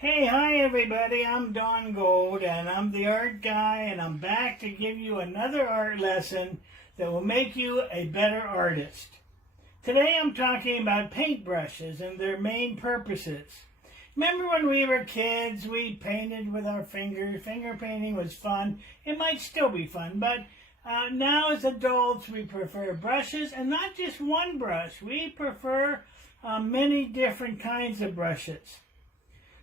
Hey, hi everybody, I'm Don Gold and I'm the art guy and I'm back to give you another art lesson that will make you a better artist. Today I'm talking about paintbrushes and their main purposes. Remember when we were kids, we painted with our fingers. Finger painting was fun. It might still be fun, but now as adults we prefer brushes, and not just one brush. We prefer many different kinds of brushes.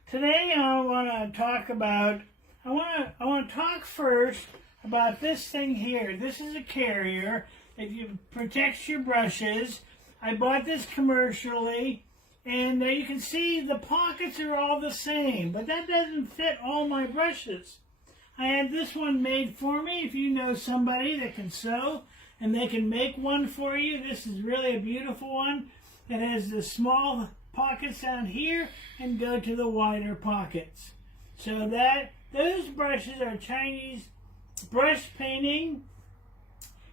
Today I want to talk about, I want to talk first about this thing here. This is a carrier that protects your brushes. I bought this commercially, and you can see the pockets are all the same, but that doesn't fit all my brushes. I had this one made for me. If you know somebody that can sew and they can make one for you, this is really a beautiful one. It has the small pockets down here and go to the wider pockets. So those brushes are Chinese brush painting,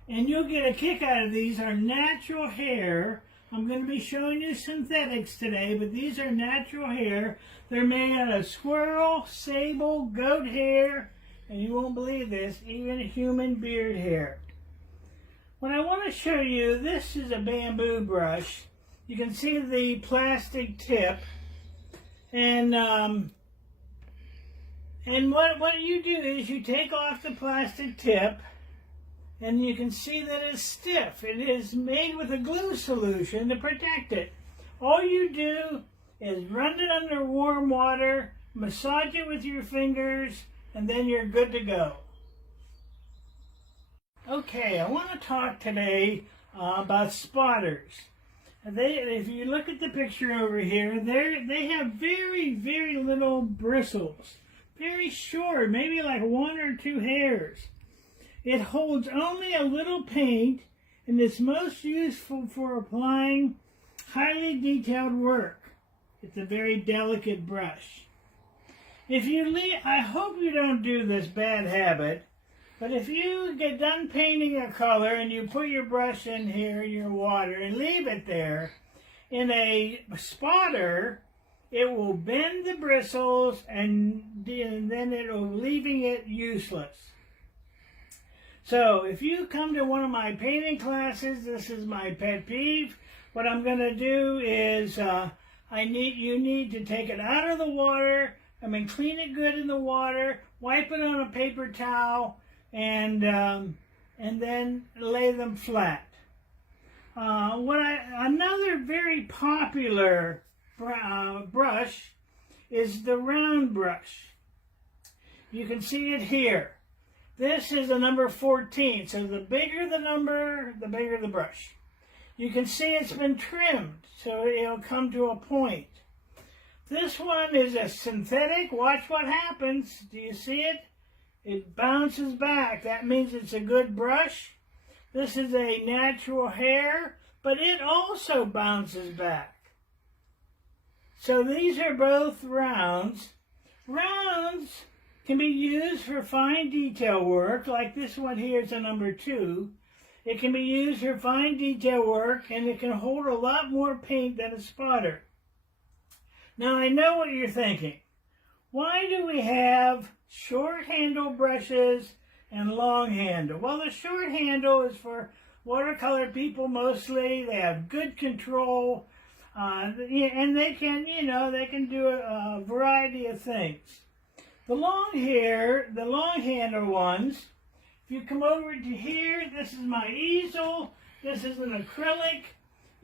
and you'll get a kick out of these. Are natural hair. I'm going to be showing you synthetics today, but these are natural hair. They're made out of squirrel, sable, goat hair, and you won't believe this, even human beard hair. What I want to show you, this is a bamboo brush. You can see the plastic tip, and what you do is you take off the plastic tip, and you can see that it's stiff. It is made with a glue solution to protect it. All you do is run it under warm water, massage it with your fingers, and then you're good to go. Okay, I want to talk today about spotters. If you look at the picture over here, they have very, very little bristles. Very short, maybe like 1 or 2 hairs. It holds only a little paint, and it's most useful for applying highly detailed work. It's a very delicate brush. I hope you don't do this bad habit, but if you get done painting a color and you put your brush in here, your water, and leave it there, in a spotter, it will bend the bristles and then it'll leaving it useless. So if you come to one of my painting classes, this is my pet peeve. What I'm going to do is you need to take it out of the water. Clean it good in the water, wipe it on a paper towel, and then lay them flat. Another very popular brush is the round brush. You can see it here. This is a number 14, so the bigger the number, the bigger the brush. You can see it's been trimmed, so it'll come to a point. This one is a synthetic. Watch what happens. Do you see it? It bounces back. That means it's a good brush. This is a natural hair, but it also bounces back. So these are both rounds. Rounds can be used for fine detail work, like this one here is a number 2. It can be used for fine detail work, and it can hold a lot more paint than a spotter. Now I know what you're thinking. Why do we have short handle brushes and long handle? Well, the short handle is for watercolor people mostly. They have good control, and they can do a variety of things. The long handle ones, if you come over to here, this is my easel. This is an acrylic.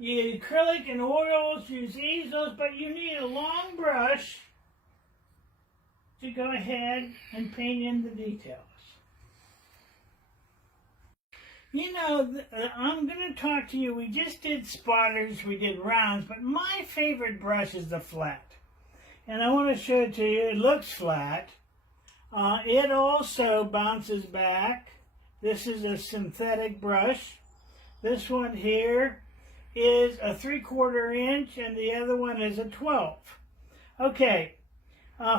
Acrylic and oils use easels, but you need a long brush to go ahead and paint in the details. I'm going to talk to you. We just did spotters, we did rounds, but my favorite brush is the flat. And I want to show it to you. It looks flat. It also bounces back. This is a synthetic brush. This one here is a 3/4 inch, and the other one is a 12. Okay,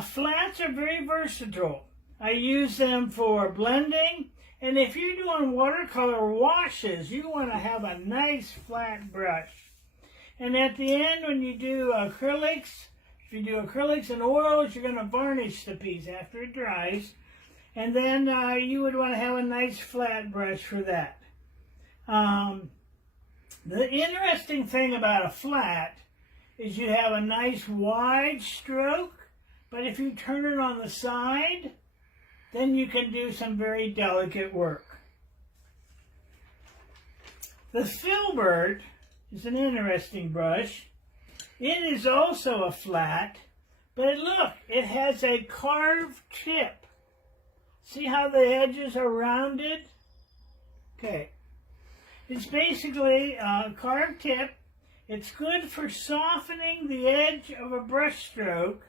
flats are very versatile. I use them for blending, and if you're doing watercolor washes, you want to have a nice flat brush. And at the end, when you do acrylics, If you do acrylics and oils, you're going to varnish the piece after it dries. And then you would want to have a nice flat brush for that. The interesting thing about a flat is you have a nice wide stroke, but if you turn it on the side, then you can do some very delicate work. The Filbert is an interesting brush. It is also a flat, but look, it has a carved tip. See how the edges are rounded? Okay. It's basically a carved tip. It's good for softening the edge of a brush stroke,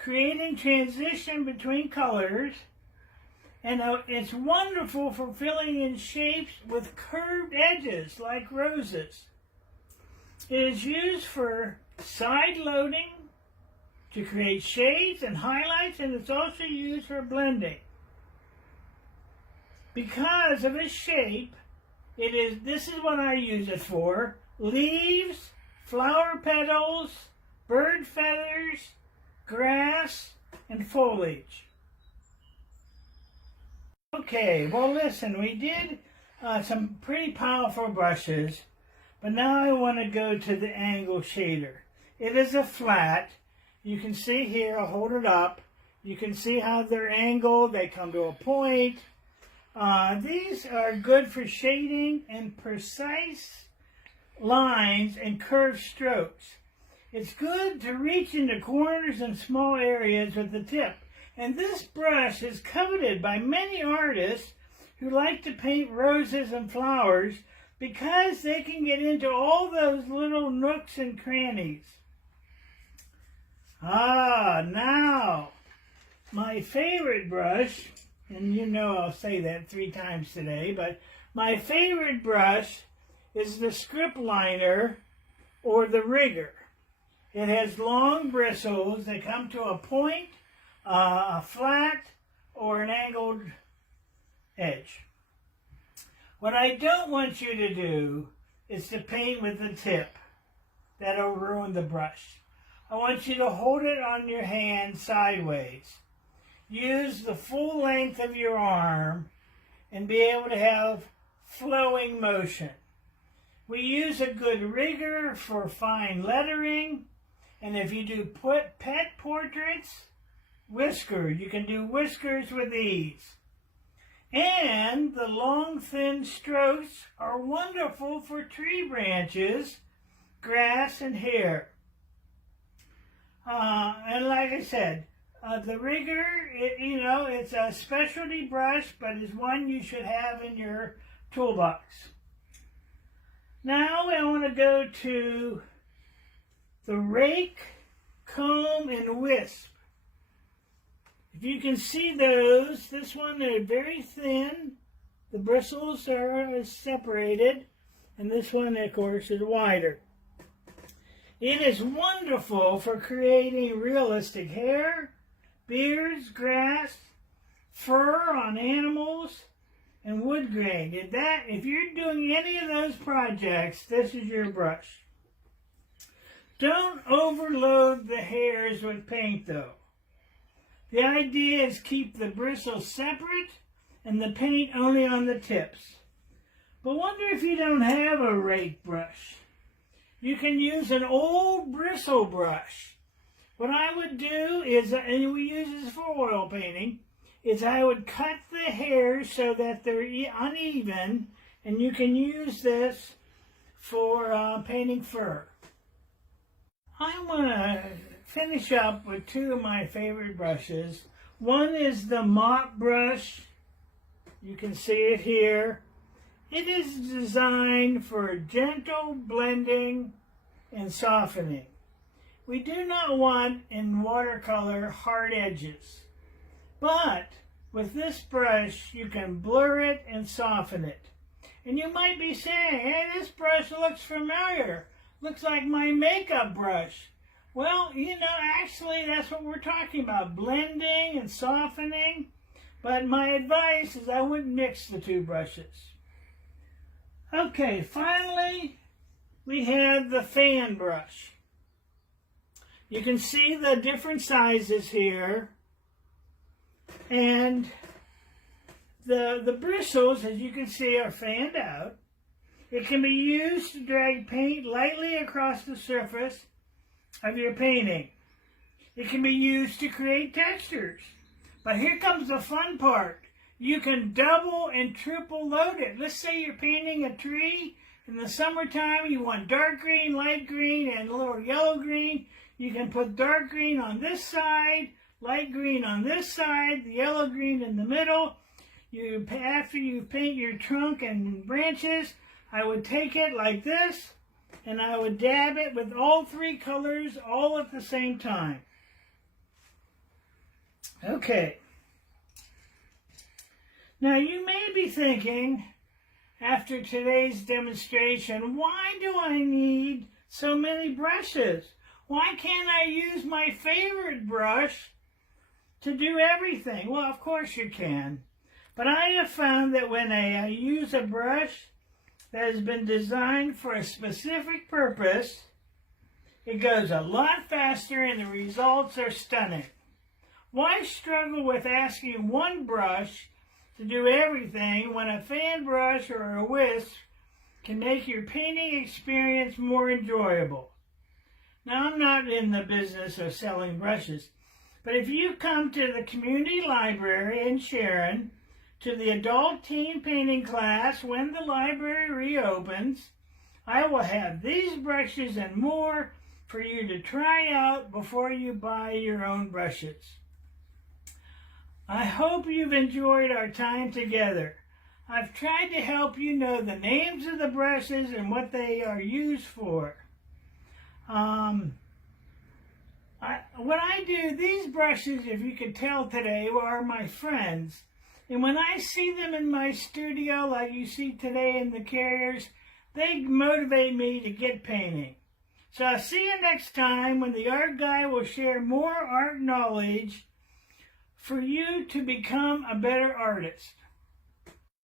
creating transition between colors, and it's wonderful for filling in shapes with curved edges like roses. It is used for side loading to create shades and highlights, and it's also used for blending. Because of its shape, this is what I use it for: leaves, flower petals, bird feathers, grass, and foliage. Okay, well listen, we did some pretty powerful brushes, but now I want to go to the angle shader. It is a flat. You can see here, I'll hold it up. You can see how they're angled. They come to a point. These are good for shading and precise lines and curved strokes. It's good to reach into corners and small areas with the tip. And this brush is coveted by many artists who like to paint roses and flowers because they can get into all those little nooks and crannies. Now, my favorite brush, and you know I'll say that 3 times today, but my favorite brush is the Script Liner or the Rigger. It has long bristles that come to a point, a flat, or an angled edge. What I don't want you to do is to paint with the tip. That'll ruin the brush. I want you to hold it on your hand sideways. Use the full length of your arm and be able to have flowing motion. We use a good rigger for fine lettering, and if you do pet portraits, whiskers. You can do whiskers with ease. And the long, thin strokes are wonderful for tree branches, grass, and hair. And like I said, the rigger, it's a specialty brush, but it's one you should have in your toolbox. Now I want to go to the rake, comb, and wisp. If you can see those, this one is very thin. The bristles are separated, and this one, of course, is wider. It is wonderful for creating realistic hair, beards, grass, fur on animals, and wood grain. If you're doing any of those projects, this is your brush. Don't overload the hairs with paint, though. The idea is keep the bristles separate and the paint only on the tips. But wonder if you don't have a rake brush. You can use an old bristle brush. What I would do is, and we use this for oil painting, is I would cut the hairs so that they're uneven, and you can use this for painting fur. I want to finish up with 2 of my favorite brushes. One is the mop brush. You can see it here. It is designed for gentle blending and softening. We do not want in watercolor hard edges, but with this brush you can blur it and soften it. And you might be saying, hey, this brush looks familiar. Looks like my makeup brush. Well, actually that's what we're talking about, blending and softening. But my advice is I wouldn't mix the 2 brushes. Okay, finally, we have the fan brush. You can see the different sizes here. And the bristles, as you can see, are fanned out. It can be used to drag paint lightly across the surface of your painting. It can be used to create textures. But here comes the fun part. You can double and triple load it. Let's say you're painting a tree in the summertime. You want dark green, light green, and a little yellow green. You can put dark green on this side, light green on this side, the yellow green in the middle. After you paint your trunk and branches, I would take it like this, and I would dab it with all three colors all at the same time. Okay. Now you may be thinking, after today's demonstration, why do I need so many brushes? Why can't I use my favorite brush to do everything? Well, of course you can. But I have found that when I use a brush that has been designed for a specific purpose, it goes a lot faster and the results are stunning. Why struggle with asking one brush to do everything when a fan brush or a whisk can make your painting experience more enjoyable? Now, I'm not in the business of selling brushes, but if you come to the community library in Sharon to the adult teen painting class when the library reopens, I will have these brushes and more for you to try out before you buy your own brushes. I hope you've enjoyed our time together. I've tried to help you know the names of the brushes and what they are used for. What I do, these brushes, if you could tell today, are my friends. And when I see them in my studio, like you see today in the carriers, they motivate me to get painting. So I'll see you next time when the art guy will share more art knowledge for you to become a better artist.